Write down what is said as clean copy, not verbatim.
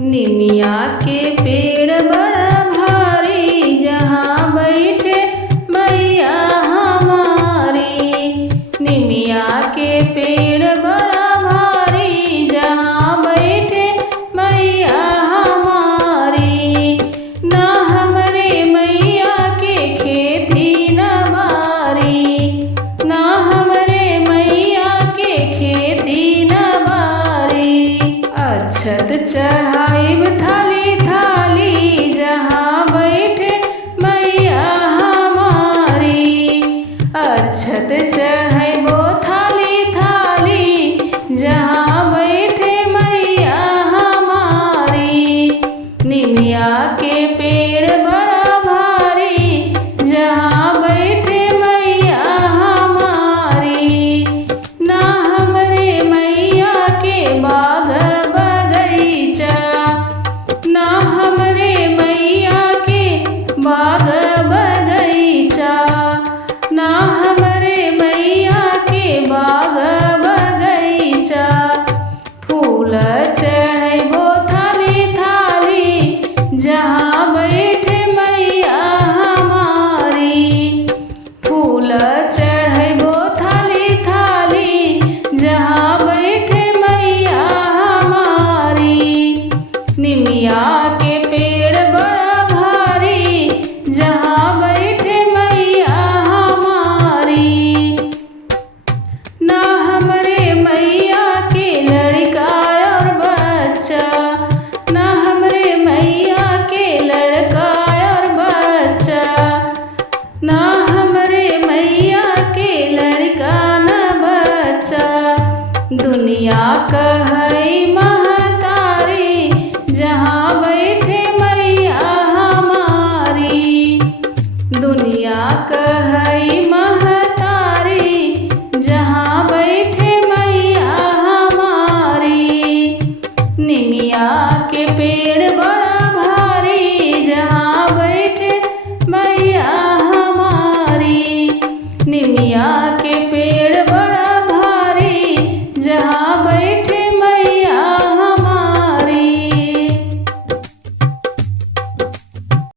निमिया के पेड़ बड़ा भारी, जहाँ बैठे मैया हमारी। निमिया के पेड़ बड़ा भारी, जहाँ बैठे मैया हमारी। ना हमरे मैया के खेती न बारी, ना हमरे मैया के खेती न बारी। अक्षत चढ़ाइब थाली थाली, जहाँ बैठे मैया हमारी। अक्षत चढ़ाइबो थाली थाली, जहाँ बैठे मैया हमारी। निमिया के पेड़ बड़ा भारी, जहाँ बैठे मैया हमारी। ना हमरे मैया के बाग बगीचा, ना हमरे मैया के बाग बगीचा, ना हमरे मैया के बाग बगीचा। फूल चढ़ैबो थाली थाली, जहाँ बैठे मैया हमारी। फूल चढ़ैबो थाली थाली, जहाँ बैठे मैया हमारी। निमिया